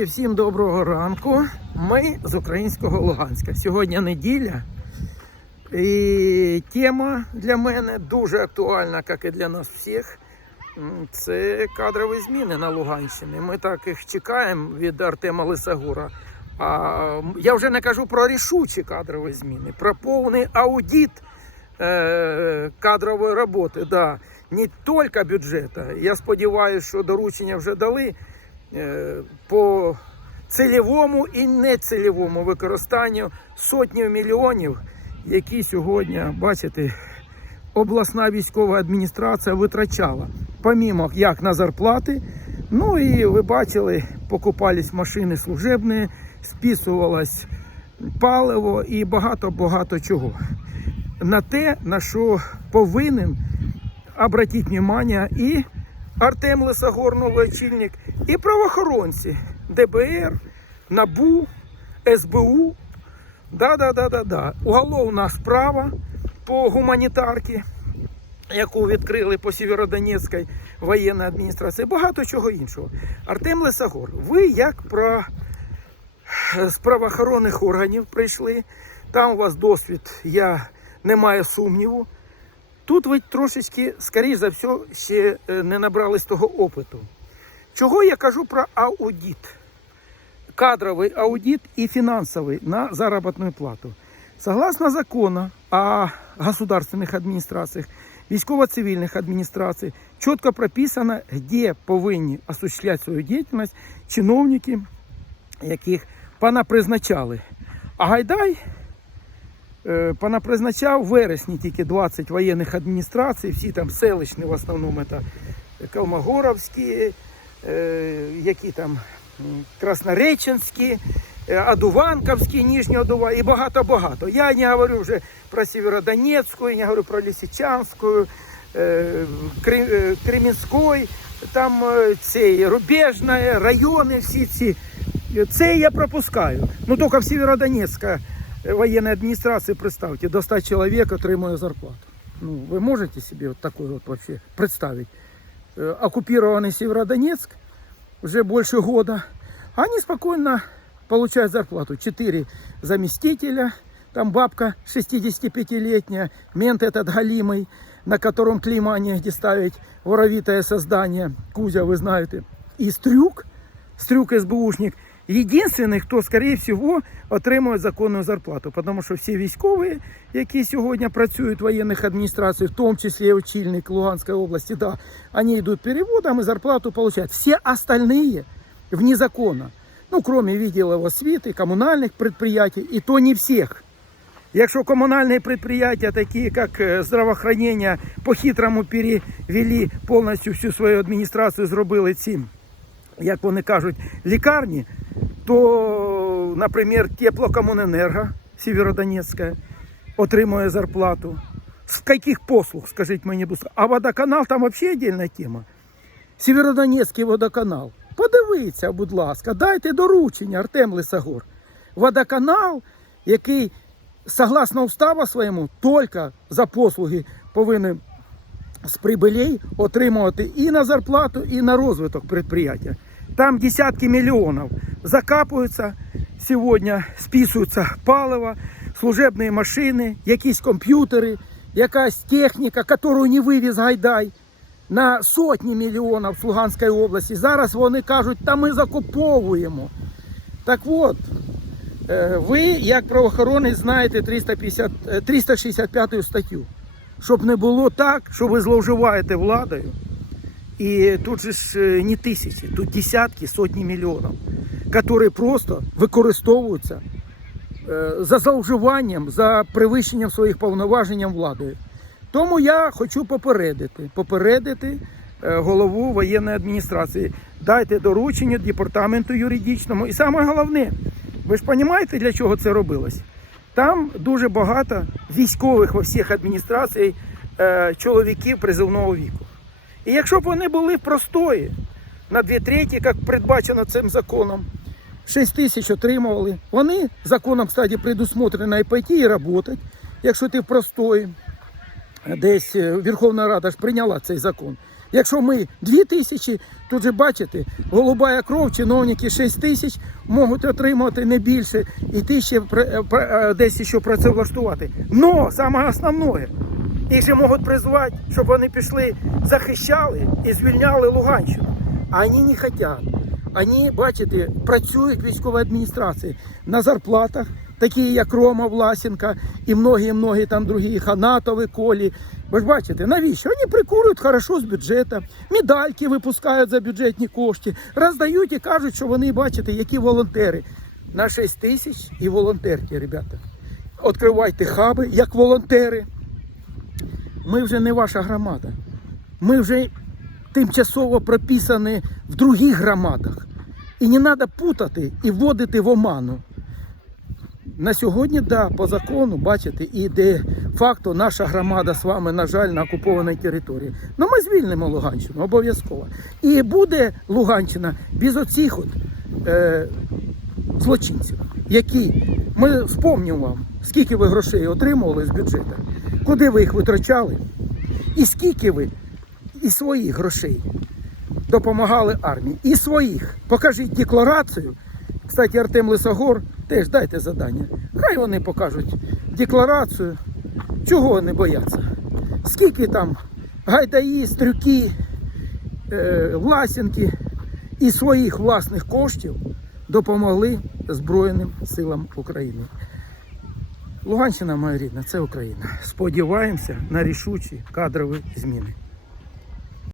Всім доброго ранку. Ми з українського Луганська. Сьогодні неділя. І тема для мене дуже актуальна, як і для нас всіх. Це кадрові зміни на Луганщині. Ми так їх чекаємо від Артема Лисагура. А я вже не кажу про рішучі кадрові зміни, про повний аудит е, кадрової роботи. Да. Не тільки бюджету. Я сподіваюся, що доручення вже дали по цільовому і нецільовому використанню сотнів мільйонів, які сьогодні, бачите, обласна військова адміністрація витрачала. Помімо як на зарплати. Ну і ви бачили, покупались машини служебні, списувалось паливо і багато-багато чого. На те, на що повинен обратити внимание і Артем Лисогор, новий очільник, і правоохоронці ДБР, НАБУ, СБУ. Да-да-да-да-да. Уголовна справа по гуманітарці, яку відкрили по Сєвєродонецькій воєнній адміністрації, багато чого іншого. Артем Лисогор, ви як про з правоохоронних органів прийшли, там у вас досвід, я не маю сумніву. Тут ви трошечки, скоріш за все, ще е, не набрались того опиту. Чого я кажу про аудит? Кадровий аудит і фінансовий на заробітну плату. Согласно закону о государственных адміністраціях, військово-цивільних адміністрацій, чітко прописано, де повинні осуществляти свою діяльність чиновники, яких понапризначали. А Гайдай понапризначав в вересні тільки 20 воєнних адміністрацій, всі там селищні в основному це Калмогоровські, е, які там Краснореченські, е, Адуванковські, Нижні Адува і багато-багато. Я не говорю вже про Сєвєродонецьку, я не говорю про Лисичанську, е, е, Кремінської, там е, цей, Рубежна, райони всі ці. Це я пропускаю. Ну тільки в Сєвєродонецька воєнної адміністрації, представте, до 100 чоловік отримує зарплату. Ну, ви можете собі вот такое вот вообще представить? Э, Оккупированный Северодонецк уже больше года. Они спокойно получают зарплату. Четыре заместителя, там бабка 65-летняя, мент этот галимый, на котором клейма негде ставить, воровитое создание, Кузя, вы знаете, и Стрюк, Стрюк СБУшник, Єдиний, хто, скоріше всього, отримує законну зарплату, тому що всі військові, які сьогодні працюють в воєнних адміністраціях, в тому числі очільник Луганської області, да, вони йдуть переводом і зарплату получають. Всі остальные вне закона. Ну, кроме відділів освіти, комунальних підприємств, і то не всіх. Якщо комунальні підприємства, такі як е, здравоохранення, по-хитрому перевели повністю всю свою адміністрацію, зробили цим, як вони кажуть, лікарні, то, наприклад, теплокомуненерго Сєвєродонецька отримує зарплату. З яких послуг, скажіть мені, будь ласка. А водоканал там взагалі віддільна тема. Сєвєродонецький водоканал. Подивіться, будь ласка, дайте доручення Артем Лисогор. Водоканал, який, согласно уставу своєму, тільки за послуги повинен з прибилей отримувати і на зарплату, і на розвиток підприємства. Там десятки мільйонів закапуються сьогодні, списується паливо, служебні машини, якісь комп'ютери, якась техніка, яку не вивіз Гайдай на сотні мільйонів з Луганської області. Зараз вони кажуть, та ми закуповуємо. Так от, е, ви, як правоохоронець, знаєте 350, е, 365 статтю. Щоб не було так, що ви зловживаєте владою. І тут же ж е, не тисячі, тут десятки, сотні мільйонів, які просто використовуються е, за зловживанням, за перевищенням своїх повноважень владою. Тому я хочу попередити, попередити е, голову воєнної адміністрації. Дайте доручення департаменту юридичному. І саме головне, ви ж розумієте, для чого це робилось? Там дуже багато військових во всіх адміністраціях е, чоловіків призовного віку. І якщо б вони були простої на дві треті, як передбачено цим законом, 6 тисяч отримували, вони законом, кстати, предусмотрено і пойти і працювати, якщо ти в простої. Десь е, Верховна Рада ж прийняла цей закон. Якщо ми 2 тисячі, тут же бачите, голубая кров, чиновники 6 тисяч можуть отримати не більше, і ти ще е, десь ще працевлаштувати. Но саме основне, їх же можуть призвати, щоб вони пішли, захищали і звільняли Луганщину. А вони не хочуть. Вони, бачите, працюють військовій адміністрації на зарплатах, такі як Рома Власенка і многі-многі там другі, Ханатови, Колі. Ви ж бачите, навіщо? Вони прикурюють хорошо з бюджету, медальки випускають за бюджетні кошти, роздають і кажуть, що вони, бачите, які волонтери. На 6 тисяч і волонтерки, ребята. Відкривайте хаби як волонтери. Ми вже не ваша громада. Ми вже тимчасово прописані в других громадах. І не треба путати і вводити в оману. На сьогодні, да, по закону, бачите, і де факту наша громада з вами, на жаль, на окупованій території. Ну ми звільнимо Луганщину, обов'язково. І буде Луганщина без оцих от, е, злочинців, які ми вспомнимо вам, скільки ви грошей отримували з бюджету, куди ви їх витрачали, і скільки ви із своїх грошей допомагали армії. І своїх. Покажіть декларацію. Кстати, Артем Лисогор, теж дайте задання. Хай вони покажуть декларацію. Чого вони бояться? Скільки там гайдаї, стрюки, е, власенки і своїх власних коштів допомогли Збройним силам України. Луганщина, моя рідна, це Україна. Сподіваємося на рішучі кадрові зміни.